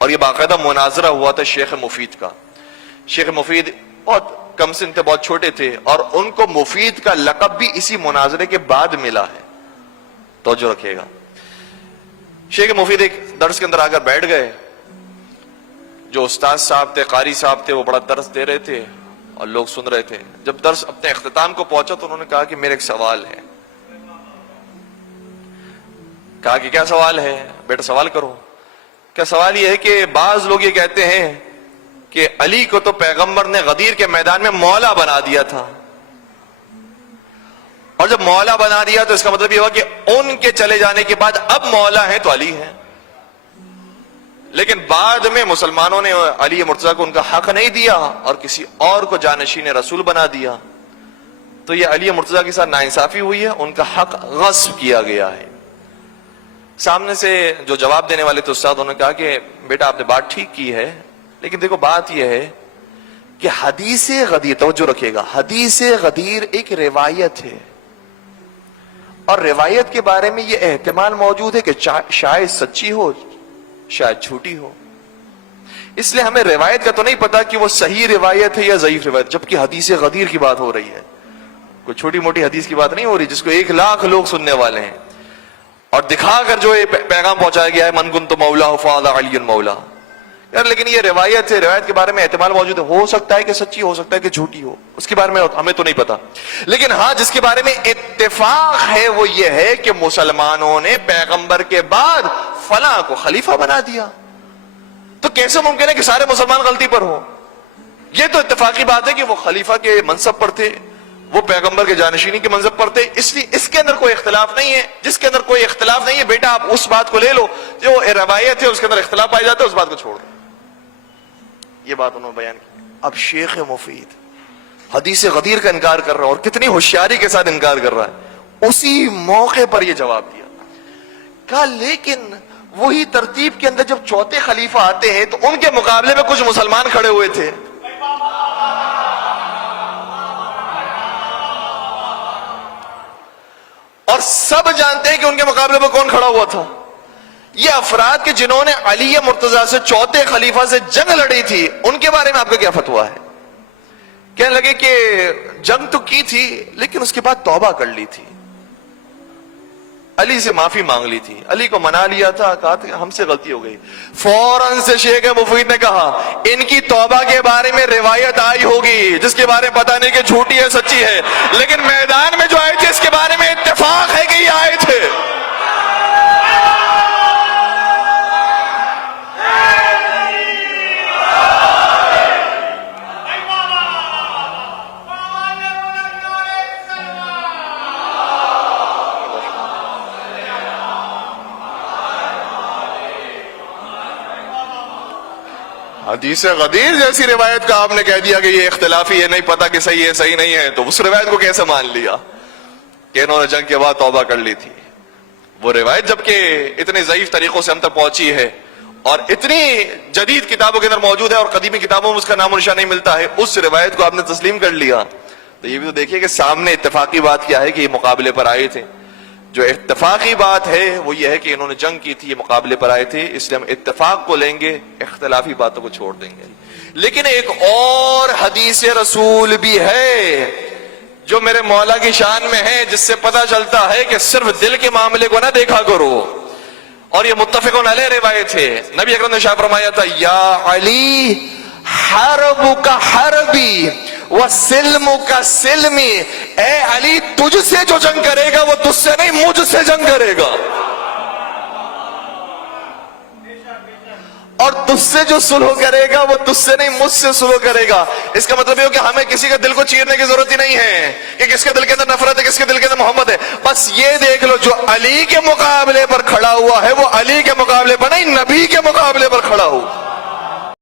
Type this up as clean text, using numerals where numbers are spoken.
اور یہ باقاعدہ مناظرہ ہوا تھا شیخ مفید کا. شیخ مفید بہت کم سن تھے, بہت چھوٹے تھے, اور ان کو مفید کا لقب بھی اسی مناظرے کے بعد ملا ہے. توجہ رکھیے گا. شیخ مفید ایک درس کے اندر آ کر بیٹھ گئے. جو استاد صاحب تھے, قاری صاحب تھے, وہ بڑا درس دے رہے تھے اور لوگ سن رہے تھے. جب درس اپنے اختتام کو پہنچا تو انہوں نے کہا کہ میرے ایک سوال ہے. کہا کہ کیا سوال ہے؟ بیٹا سوال کرو. کیا سوال یہ ہے کہ بعض لوگ یہ کہتے ہیں کہ علی کو تو پیغمبر نے غدیر کے میدان میں مولا بنا دیا تھا, اور جب مولا بنا دیا تو اس کا مطلب یہ ہوا کہ ان کے چلے جانے کے بعد اب مولا ہیں تو علی ہیں, لیکن بعد میں مسلمانوں نے علی مرتضیٰ کو ان کا حق نہیں دیا اور کسی اور کو جانشین رسول بنا دیا, تو یہ علی مرتضیٰ کے ساتھ ناانصافی ہوئی ہے, ان کا حق غصب کیا گیا ہے. سامنے سے جو جواب دینے والے تھے استاد, انہوں نے کہا کہ بیٹا آپ نے بات ٹھیک کی ہے, لیکن دیکھو بات یہ ہے کہ حدیث غدیر, توجہ رکھیے گا, حدیث غدیر ایک روایت ہے, اور روایت کے بارے میں یہ احتمال موجود ہے کہ شاید سچی ہو شاید جھوٹی ہو. اس لیے ہمیں روایت کا تو نہیں پتا کہ وہ صحیح روایت ہے یا ضعیف روایت, جبکہ حدیث غدیر کی بات ہو رہی ہے. کوئی چھوٹی موٹی حدیث کی بات نہیں ہو رہی جس کو 1,00,000 لوگ سننے والے ہیں, اور دکھا کر جو یہ پیغام پہنچایا گیا ہے من کنت مولا فہذا علی مولا. یار لیکن یہ روایت ہے, روایت کے بارے میں احتمال موجود ہے, ہو سکتا ہے کہ سچی, ہو سکتا ہے کہ جھوٹی ہو, اس کے بارے میں ہمیں تو نہیں پتا. لیکن ہاں جس کے بارے میں اتفاق ہے وہ یہ ہے کہ مسلمانوں نے پیغمبر کے بعد فلاں کو خلیفہ بنا دیا. تو کیسے ممکن ہے کہ سارے مسلمان غلطی پر ہوں؟ یہ تو اتفاقی بات ہے کہ وہ خلیفہ کے منصب پر تھے, وہ پیغمبر کے جانشینی کے منصب پر تھے, اس لیے اس کے اندر کوئی اختلاف نہیں ہے. جس کے اندر کوئی اختلاف نہیں ہے بیٹا آپ اس بات کو لے لو, جو روایت ہے اس کے اندر اختلاف پایا جاتا ہے اس بات کو چھوڑ دو. یہ بات انہوں نے بیان کی. اب شیخ مفید حدیث غدیر کا انکار کر رہا ہے, اور کتنی ہوشیاری کے ساتھ انکار کر رہا ہے. اسی موقع پر یہ جواب دیا. کہا لیکن وہی ترتیب کے اندر جب چوتھے خلیفہ آتے ہیں تو ان کے مقابلے میں کچھ مسلمان کھڑے ہوئے تھے, اور سب جانتے ہیں کہ ان کے مقابلے میں کون کھڑا ہوا تھا. یہ افراد کے جنہوں نے علی مرتضیٰ سے چوتھے خلیفہ سے جنگ لڑی تھی, ان کے بارے میں آپ کا کیا فتویٰ ہے؟ کہنے لگے کہ جنگ تو کی تھی لیکن اس کے بعد توبہ کر لی تھی, علی سے معافی مانگ لی تھی, علی کو منا لیا تھا, کہا تھا ہم سے غلطی ہو گئی. فوراً سے شیخ مفید نے کہا ان کی توبہ کے بارے میں روایت آئی ہوگی جس کے بارے میں پتہ نہیں کہ جھوٹی ہے سچی ہے, لیکن میدان میں جو آئے تھے اس کے بارے میں اتفاق ہے کہ یہ آئے تھے. حدیث غدیر جیسی روایت کا آپ نے کہہ دیا کہ یہ اختلافی ہے, نہیں پتا کہ صحیح ہے صحیح نہیں ہے, تو اس روایت کو کیسے مان لیا کہ انہوں نے جنگ کے بعد توبہ کر لی تھی؟ وہ روایت جبکہ اتنے ضعیف طریقوں سے ہم تک پہنچی ہے اور اتنی جدید کتابوں کے اندر موجود ہے اور قدیمی کتابوں میں اس کا نام و نشان نہیں ملتا ہے, اس روایت کو آپ نے تسلیم کر لیا. تو یہ بھی تو دیکھیے کہ سامنے اتفاقی بات کیا ہے کہ یہ مقابلے پر آئے تھے. جو اتفاقی بات ہے وہ یہ ہے کہ انہوں نے جنگ کی تھی, یہ مقابلے پر آئے تھے, اس لیے ہم اتفاق کو لیں گے, اختلافی باتوں کو چھوڑ دیں گے. لیکن ایک اور حدیث رسول بھی ہے جو میرے مولا کی شان میں ہے, جس سے پتہ چلتا ہے کہ صرف دل کے معاملے کو نہ دیکھا کرو, اور یہ متفقون علیہ روایت ہے. نبی اکرم نے شاہ فرمایا تھا یا علی حرب کا حربی وسلم کا سلمی, اے علی تجھ سے جو جنگ کرے گا وہ تجھ سے نہیں مجھ سے جنگ کرے گا, اور تجھ سے جو سلح کرے گا وہ تجھ سے نہیں مجھ سے سلح کرے گا. اس کا مطلب یہ ہو کہ ہمیں کسی کا دل کو چیرنے کی ضرورت ہی نہیں ہے کہ کس کے دل کے اندر نفرت ہے کس کے دل کے اندر محبت ہے. بس یہ دیکھ لو جو علی کے مقابلے پر کھڑا ہوا ہے وہ علی کے مقابلے پر نہیں نبی کے مقابلے پر کھڑا ہو.